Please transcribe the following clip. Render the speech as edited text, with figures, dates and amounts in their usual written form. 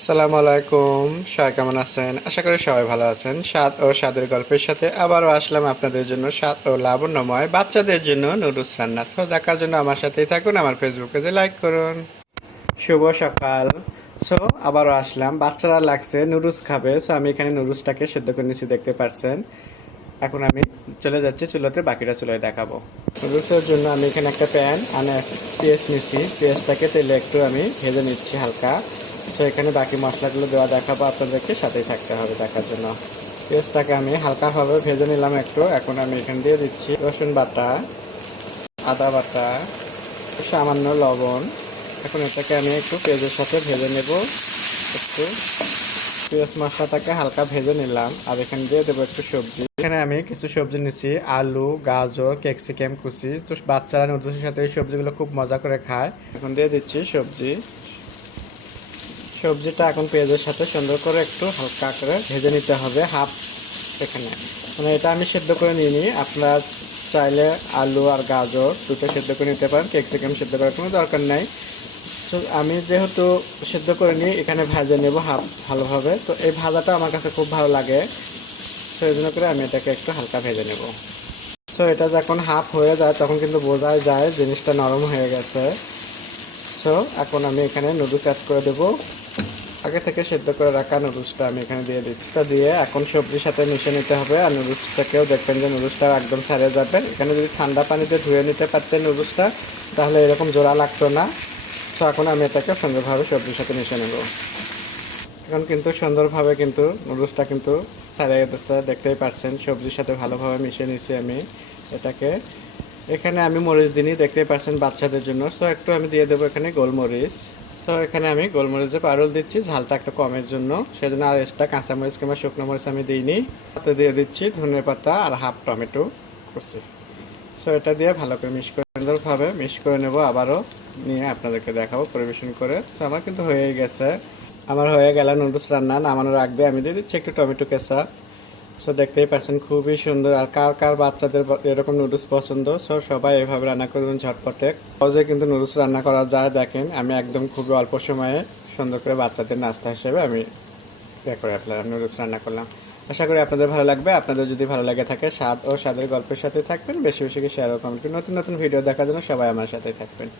আসসালামু আলাইকুম। সবাই কেমন আছেন? আশা করি সবাই ভালো আছেন। স্বাদ ও স্বাদের গল্পের সাথে আবারও আসলাম আপনাদের জন্য স্বাদ ও লাবণ্যময় বাচ্চাদের জন্য নুডলস রান্না। তো দেখার জন্য আমার সাথেই থাকুন, আমার ফেসবুক পেজে লাইক করুন। শুভ সকাল। সো আবারও আসলাম, বাচ্চারা লাগছে নুডলস খাবে। সো আমি এখানে নুডলসটাকে সেদ্ধ করে নিচ্ছি, দেখতে পারছেন। এখন আমি চলে যাচ্ছি চুলোতে, বাকিটা চুলোয় দেখাবো। নুডলসের জন্য আমি এখানে একটা প্যান আর পেঁয়াজ নিচ্ছি। পেঁয়াজটাকে তেলে একটু আমি ভেজে নিচ্ছি হালকা। সো এখানে বাকি মশলাগুলো দেওয়া দেখাবো আপনাদেরকে, সাথেই থাকতে হবে দেখার জন্য। পেঁয়াজটাকে আমি হালকাভাবে ভেজে নিলাম একটু। এখন আমি এখানে দিয়ে দিচ্ছি রসুন বাটা, আদা বাটা, সামান্য লবণ। এখন এটাকে আমি একটু পেঁয়াজের সাথে ভেজে নেব একটু। পেঁয়াজ মশলাটাকে হালকা ভেজে নিলাম, আর এখানে দিয়ে দেবো একটু সবজি। এখানে আমি কিছু সবজি নিচ্ছি, আলু, গাজর, ক্যাপসিকাম কুচি। তো বাচ্চারা নুডলসের সাথে এই সবজিগুলো খুব মজা করে খায়। এখন দিয়ে দিচ্ছি সবজি। সবজিটা এখন পেঁয়াজের সাথে সুন্দর করে একটু হালকা করে ভেজে নিতে হবে হাফ। এখানে মানে এটা আমি সেদ্ধ করে নিইনি, আপনারা চাইলে আলু আর গাজর দুটো সেদ্ধ করে নিতে পারেন, ক্যাপসিকাম সেদ্ধ করার কোনো দরকার নাই। তো আমি যেহেতু সেদ্ধ করে নিই, এখানে ভেজে নেব হাফ ভালোভাবে। তো এই ভাজাটা আমার কাছে খুব ভালো লাগে, তো এই জন্য করে আমি এটাকে একটু হালকা ভেজে নেব। সো এটা যখন হাফ হয়ে যায় তখন কিন্তু বোঝা যায় জিনিসটা নরম হয়ে গেছে। সো এখন আমি এখানে নুডলস অ্যাড করে দেবো। আগে থেকে সেদ্ধ করে রাখা নুডলসটা আমি এখানে দিয়ে দিচ্ছি। দিয়ে এখন সবজির সাথে মিশিয়ে নিতে হবে। আর নুডলসটাকেও দেখবেন যে নুডলসটা একদম ছাড়িয়ে যাবে। এখানে যদি ঠান্ডা পানিতে ধুয়ে নিতে পারতেন নুডলসটা, তাহলে এরকম জোড়া লাগতো না। তো এখন আমি এটাকে সুন্দরভাবে সবজির সাথে মিশিয়ে নেব। এখন কিন্তু সুন্দরভাবে কিন্তু নুডলসটা কিন্তু ছাড়িয়ে গেছে, দেখতেই পারছেন। সবজির সাথে ভালোভাবে মিশিয়ে নিচ্ছি আমি এটাকে। এখানে আমি মরিচ দিনই, দেখতেই পাচ্ছেন বাচ্চাদের জন্য। তো একটু আমি দিয়ে দেবো এখানে গোলমরিচ। তো এখানে আমি গোলমরিচের পাউডার দিচ্ছি ঝালটা একটু কমের জন্য, সেজন্য আর এক্সট্রা কাঁচামরিচ কিংবা শুকনো মরিচ আমি দিইনি। তাতে দিয়ে দিচ্ছি ধনে পাতা আর হাফ টমেটো কুচি। সো এটা দিয়ে ভালো করে সুন্দরভাবে মিক্স করে নেব, আবারও নিয়ে আপনাদেরকে দেখাবো পরিবেশন করে। সো আমার কিন্তু হয়েই গেছে। আমার হয়ে গেল নুডলস রান্না। নামানোর আগে আমি দিয়ে দিচ্ছি একটু টমেটো কেঁচা। সো দেখতেই পাচ্ছেন খুবই সুন্দর। আর কার কার বাচ্চাদের এরকম নুডলস পছন্দ, সো সবাই এভাবে রান্না করুন ঝটপটে। সহজে কিন্তু নুডলস রান্না করা যায়। দেখেন আমি একদম খুবই অল্প সময়ে সুন্দর করে বাচ্চাদের নাস্তা হিসেবে আমি করে নুডলস রান্না করলাম। আশা করি আপনাদের ভালো লাগবে। আপনাদের যদি ভালো লাগে থাকে, স্বাদ ও স্বাদের গল্পের সাথে থাকবেন, বেশি বেশি শেয়ার ও কমেন্ট। নতুন নতুন ভিডিও দেখার জন্য সবাই আমার সাথে থাকবেন।